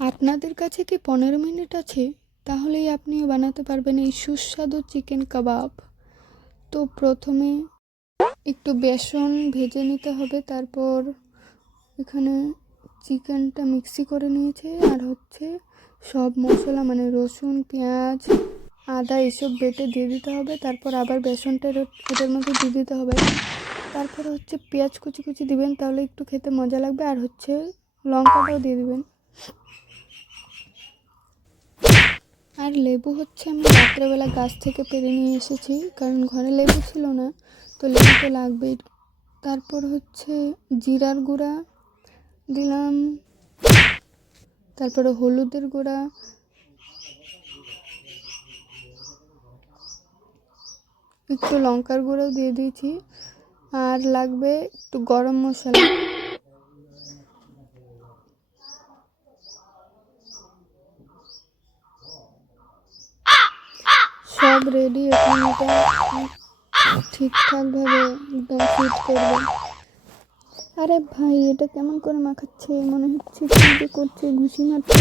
আপনাদের কাছে কি 15 মিনিট আছে? তাহলেই আপনিও বানাতে পারবেন এই সুস্বাদু চিকেন কাবাব। তো প্রথমে একটু বেসন ভেজে নিতে হবে, তারপর এখানে চিকেনটা মিক্সি করে নিয়েছে, আর হচ্ছে সব মশলা মানে রসুন, পেঁয়াজ, আদা এসব বেটে দিয়ে দিতে হবে। তারপর আবার বেসনটা এটার মধ্যে দিয়ে দিতে হবে। তারপর হচ্ছে পেঁয়াজ কুচি কুচি দিবেন, তাহলে একটু খেতে মজা লাগবে। আর হচ্ছে লঙ্কাটাও দিয়ে দিবেন। আর লেবু হচ্ছে আমি রাত্রেবেলা গাছ থেকে পেড়ে নিয়ে এসেছি, কারণ ঘরে লেবু ছিল না, তো লেবু তো লাগবেই। তারপর হচ্ছে জিরার গুঁড়া দিলাম, তারপরে হলুদের গুঁড়া, একটু লঙ্কার গুঁড়াও দিয়ে দিয়েছি, আর লাগবে একটু গরম মশলা। সব রেডি। এখন এটা ঠিকঠাকভাবে একদম ফিট করবে। আরে ভাই, এটা কেমন করে মাখাচ্ছে? মনে হচ্ছে কি যে করছে, ঘুষি মারছে।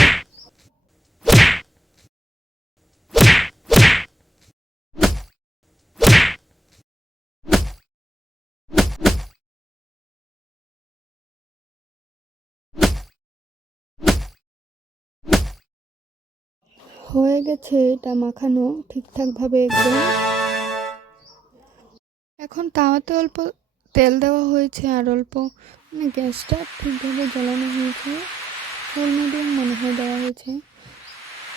হয়ে গেছে এটা মাখানো ঠিকঠাকভাবে একদম। এখন তাওয়াতে অল্প তেল দেওয়া হয়েছে, আর অল্প মানে গ্যাসটা ঠিকভাবে জ্বালানো হয়েছে, ফুল মিডিয়াম মনে হয় দেওয়া হয়েছে।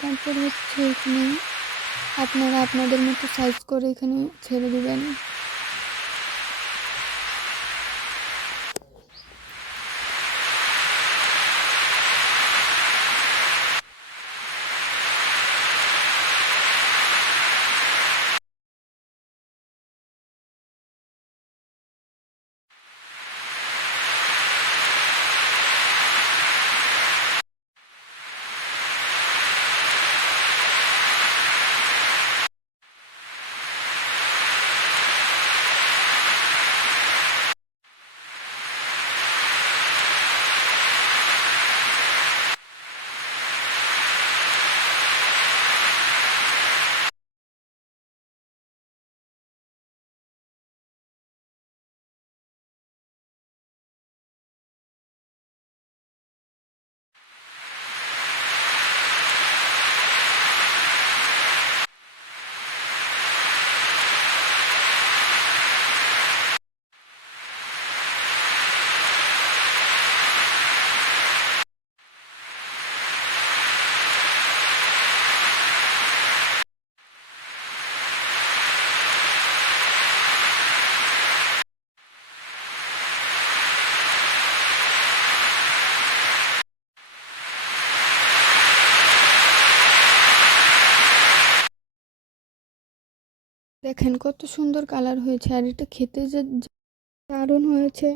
তারপর হচ্ছে এখানে আপনারা আপনাদের মতো সাইজ করে এখানে ছেড়ে দিবেন। দেখেন কত সুন্দর কালার হয়েছে, আর এটা খেতে যে দারুণ হয়েছে।